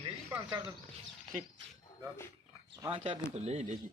ले ली 5-4 दिन। ठीक 5-4 दिन तो ले ही लेगी।